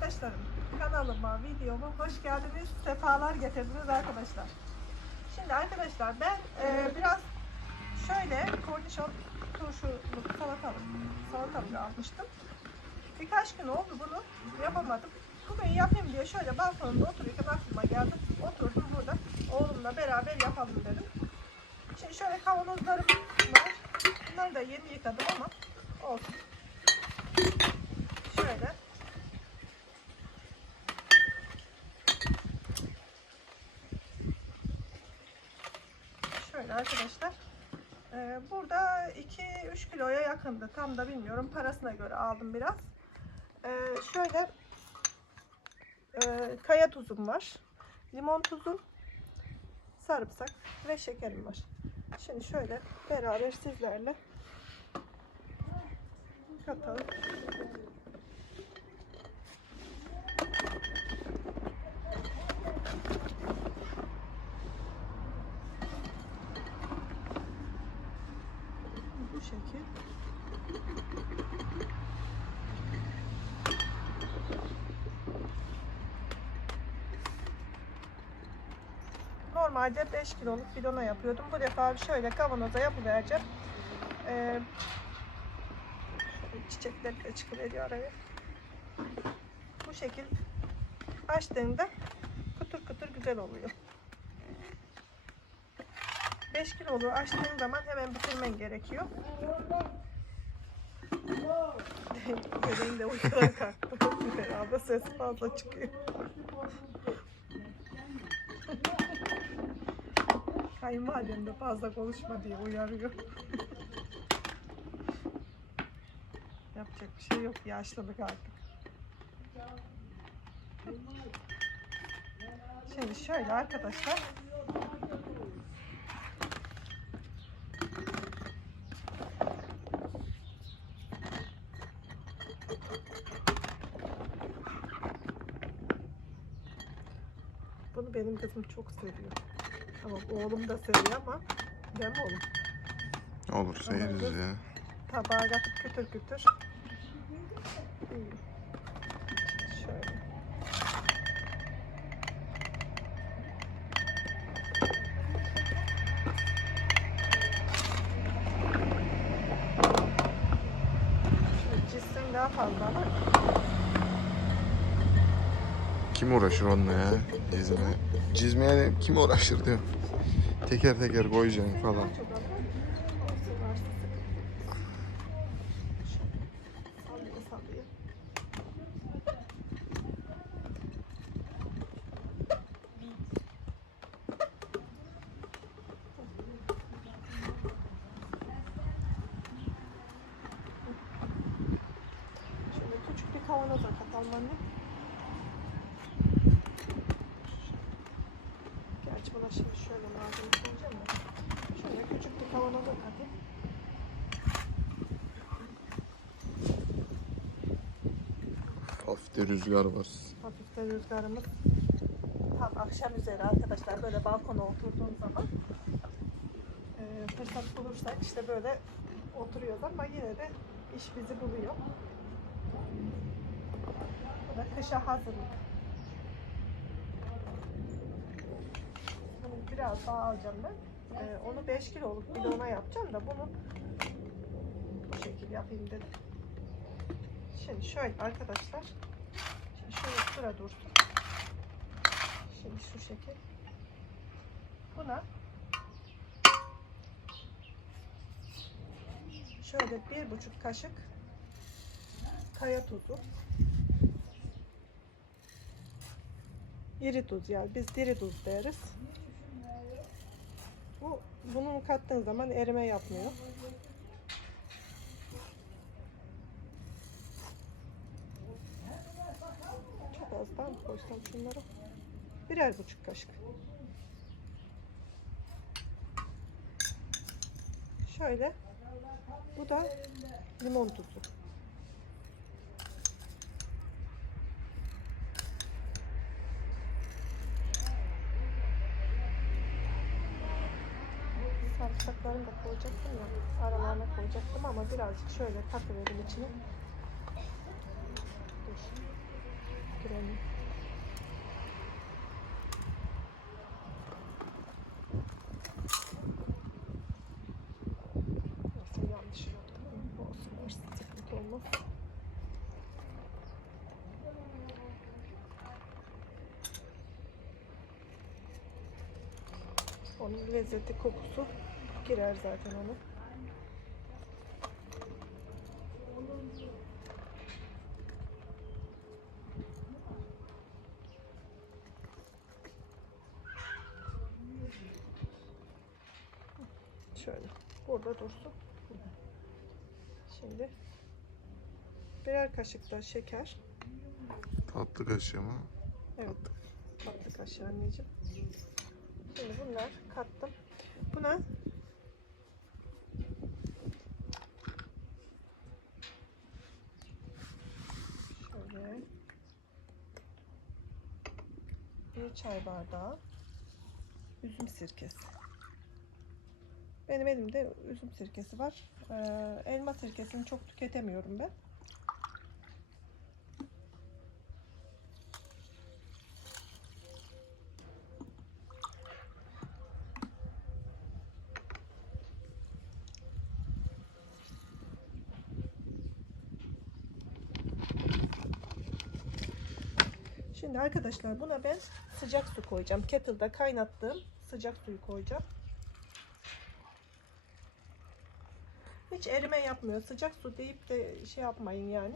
arkadaşlarım. Kanalıma, videoma hoş geldiniz. Sefalar getirdiniz arkadaşlar. Şimdi arkadaşlar ben e, biraz şöyle kornişon turşuluk salatalık, salatalık almıştım. Birkaç gün oldu bunu yapamadım. Bugün yapayım diye şöyle balkonumda otururken aklıma geldi. Oturdum burada oğlumla beraber yapalım dedim. Şimdi şöyle kavanozlarım var. Bunları da yeni yıkadım ama olsun. Şöyle. Şöyle arkadaşlar. Ee, burada 2-3 kiloya yakındı. Tam da bilmiyorum. Parasına göre aldım biraz. Ee, şöyle e, kaya tuzum var. Limon tuzum. Sarımsak ve şekerim var. Şimdi şöyle beraber sizlerle katalım. Bu şekil. Normalde 5 kiloluk bidona yapıyordum. Bu defa şöyle kavanoza yapıvereceğim. Ee, çiçekler de çıkıveriyor araya. Bu şekil açtığında kutur kutur güzel oluyor. 5 kilolu açtığın zaman hemen bitirmen gerekiyor. Benim de uykudan kalktım. Herhalde ses fazla çıkıyor. Kayınvalidem de fazla konuşma diye uyarıyor. Yapacak bir şey yok. Yaşlılık artık. Şimdi şöyle arkadaşlar. Bunu benim kızım çok seviyor. Ama oğlum da seviyor ama ben oğlum. Olursa yeriz ya. Tabağa katıp kütür kütür. Şöyle. Daha fazla ama Kim uğraşır onunla ya? Cizme. Cizmeye de kim uğraşır diyor. Teker teker koyacaksın falan. küçük bir kavanoza katalım anne. Gerçi buna şimdi şöyle malzeme koyacağım ya. Şöyle bir kavanoza katayım. Hafif de rüzgar var. Hafif de rüzgarımız tam akşam üzeri arkadaşlar böyle balkona oturduğum zaman e, fırsat bulursak işte böyle oturuyoruz ama yine de iş bizi buluyor. Bu da kışa hazırlık. Bunu biraz daha alacağım ben. E, onu 5 kiloluk bidona yapacağım da bunu bu şekil yapayım dedim. Şimdi şöyle arkadaşlar. Şimdi şöyle sıra dursun. Şimdi şu şekil. Buna şöyle bir buçuk kaşık kaya tuzu. İri tuz yani biz diri tuz deriz. Bu bunu kattığın zaman erime yapmıyor. Çok az daha mı koysam şunları? Birer buçuk kaşık. Şöyle. Bu da limon tuzu. Sarımsaklarını da koyacaktım ya. Aralarına koyacaktım ama birazcık şöyle katıverdim içine. Onu. Nasıl yanlış yaptım ama olmaz. Onun lezzeti kokusu girer zaten ona. Şöyle. Burada dursun. Şimdi birer kaşık da şeker. Tatlı kaşığı mı? Evet. Tatlı kaşığı anneciğim. Şimdi bunlar kattım. Buna şöyle bir çay bardağı üzüm sirkesi. Benim elimde üzüm sirkesi var. Ee, elma sirkesini çok tüketemiyorum ben. Şimdi arkadaşlar buna ben sıcak su koyacağım. Kettle'da kaynattığım sıcak suyu koyacağım. Hiç erime yapmıyor. Sıcak su deyip de şey yapmayın yani.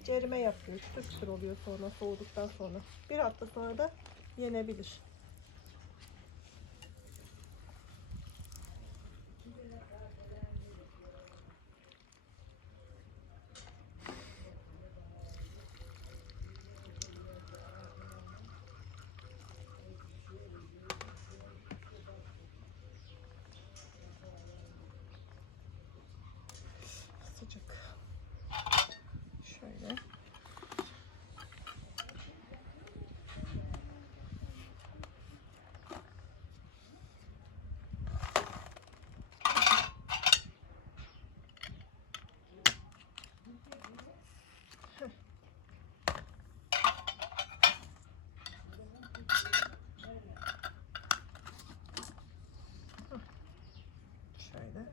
Hiç erime yapmıyor. Çıtır çıtır oluyor sonra soğuduktan sonra. Bir hafta sonra da yenebilir. Sıcak. Şöyle. Şöyle.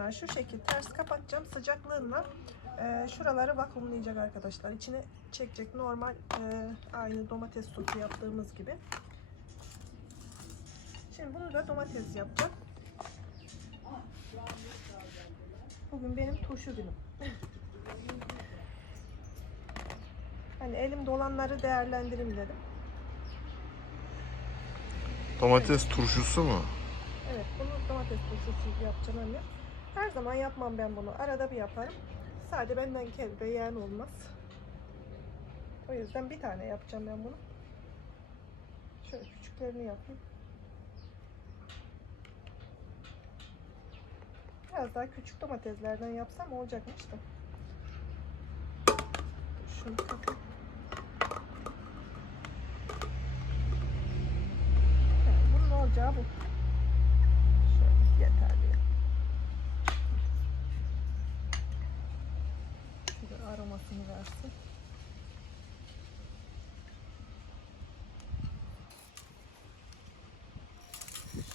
Şunlar şu şekil ters kapatacağım. Sıcaklığında e, şuraları vakumlayacak arkadaşlar. İçine çekecek normal e, aynı domates sosu yaptığımız gibi. Şimdi bunu da domates yapacağım. Bugün benim turşu günüm. Hani elim dolanları değerlendirim dedim. Domates turşusu mu? Evet, bunu domates turşusu yapacağım anne. Her zaman yapmam ben bunu. Arada bir yaparım. Sadece benden kendi yeğen olmaz. O yüzden bir tane yapacağım ben bunu. Şöyle küçüklerini yapayım. Biraz daha küçük domateslerden yapsam olacakmış da. Şunu takayım. Evet, bunun olacağı bu. Şöyle yeterli. Şöyle aromasını versin.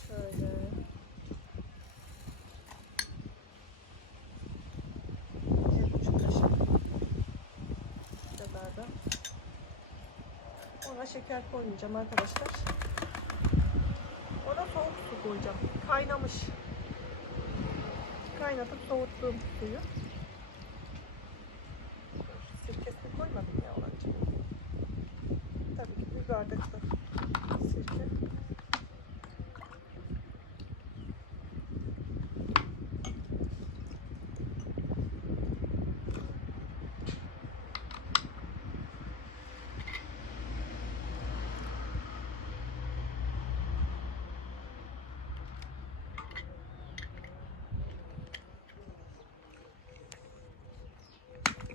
Şöyle. Bir buçuk kaşık kadar da. Şeker koymayacağım arkadaşlar. Ona soğuk su koyacağım. Kaynamış. Kaynatıp soğuttuğum suyu. Sirkesini koymadım ya olanca. Tabii ki bir bardak da sirke.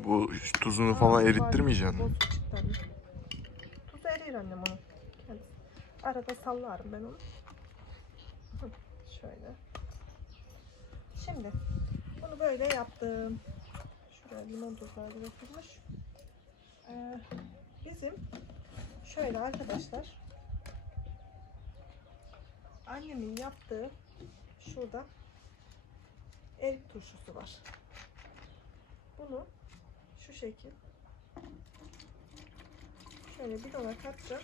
Bu tuzunu falan erittirmeyeceksin. mi? Tuz erir annem onu. Kendisi. Arada sallarım ben onu. Hı, Şöyle. Şimdi bunu böyle yaptım. Şuraya limon tuzları dökülmüş. Ee, bizim şöyle arkadaşlar annemin yaptığı şurada erik turşusu var. Bunu şu şekil şöyle bidona katacağım.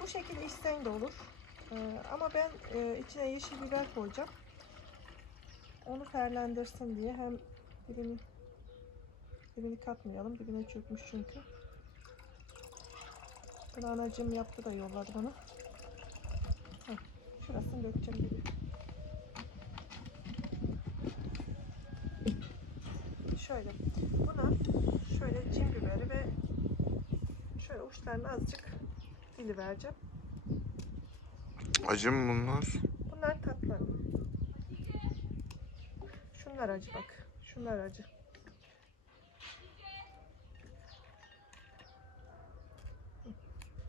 Bu şekilde içsen de olur. Ee, ama ben e, içine yeşil biber koyacağım. Onu ferlendirsin diye hem dibini dibini katmayalım. Dibine çökmüş çünkü. Bunu anacığım yaptı da yolladı bana. Heh, şurasını dökeceğim gibi. Şöyle. Buna şöyle cin biberi ve şöyle uçlarını azıcık dili vereceğim. Acı mı bunlar? Bunlar tatlı. Şunlar acı bak. Şunlar acı.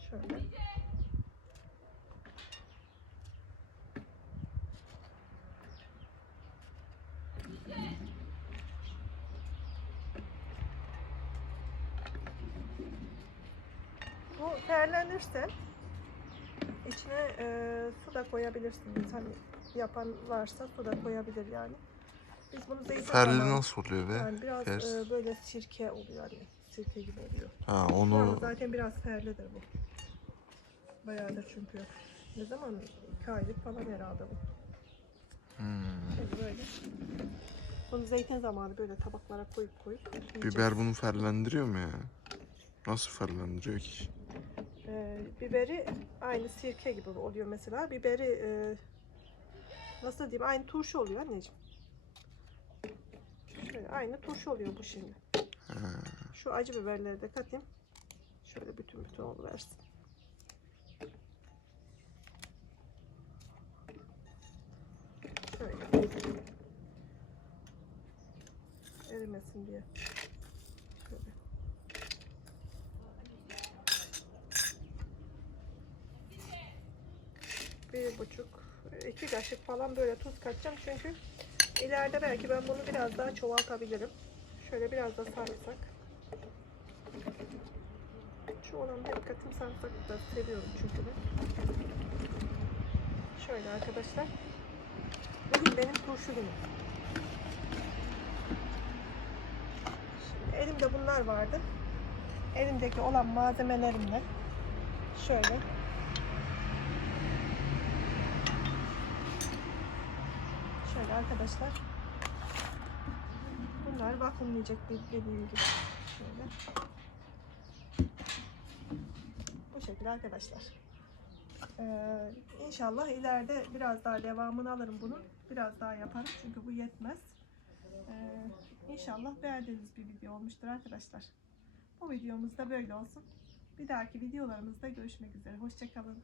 Şöyle. Bu ferlenirse İçine e, su da koyabilirsiniz. Hani yapan varsa su da koyabilir yani. Biz bunu zeytin Ferli zamanı- nasıl oluyor be? Yani biraz e, böyle sirke oluyor hani. Sirke gibi oluyor. Ha onu zaten biraz ferlidir bu. Bayağıdır çünkü. Ne zaman? İki aylık falan herhalde bu. Hmm. Şöyle böyle. Bunu zeytin zamanı böyle tabaklara koyup koyup yiyeceğiz. biber bunu ferlendiriyor mu ya? Nasıl ferlendiriyor ki? Ee, biberi aynı sirke gibi oluyor mesela. Biberi e, nasıl diyeyim aynı turşu oluyor anneciğim. Şöyle aynı turşu oluyor bu şimdi. Şu acı biberleri de katayım. Şöyle bütün bütün oluversin. Şöyle. Erimesin diye. Şöyle. Bir buçuk, iki kaşık falan böyle tuz katacağım çünkü ileride belki ben bunu biraz daha çoğaltabilirim. Şöyle biraz da sarımsak. Şu olan hep katım sarımsak da seviyorum çünkü ben. Şöyle arkadaşlar. Bugün benim turşu elimde bunlar vardı. Elimdeki olan malzemelerimle şöyle Şöyle arkadaşlar. Bunlar vakumlayacak dediğim gibi. Şöyle. Bu şekilde arkadaşlar. Ee, inşallah ileride biraz daha devamını alırım bunun. Biraz daha yaparım çünkü bu yetmez. Ee, inşallah beğendiğiniz bir video olmuştur arkadaşlar. Bu videomuz da böyle olsun. Bir dahaki videolarımızda görüşmek üzere. Hoşçakalın.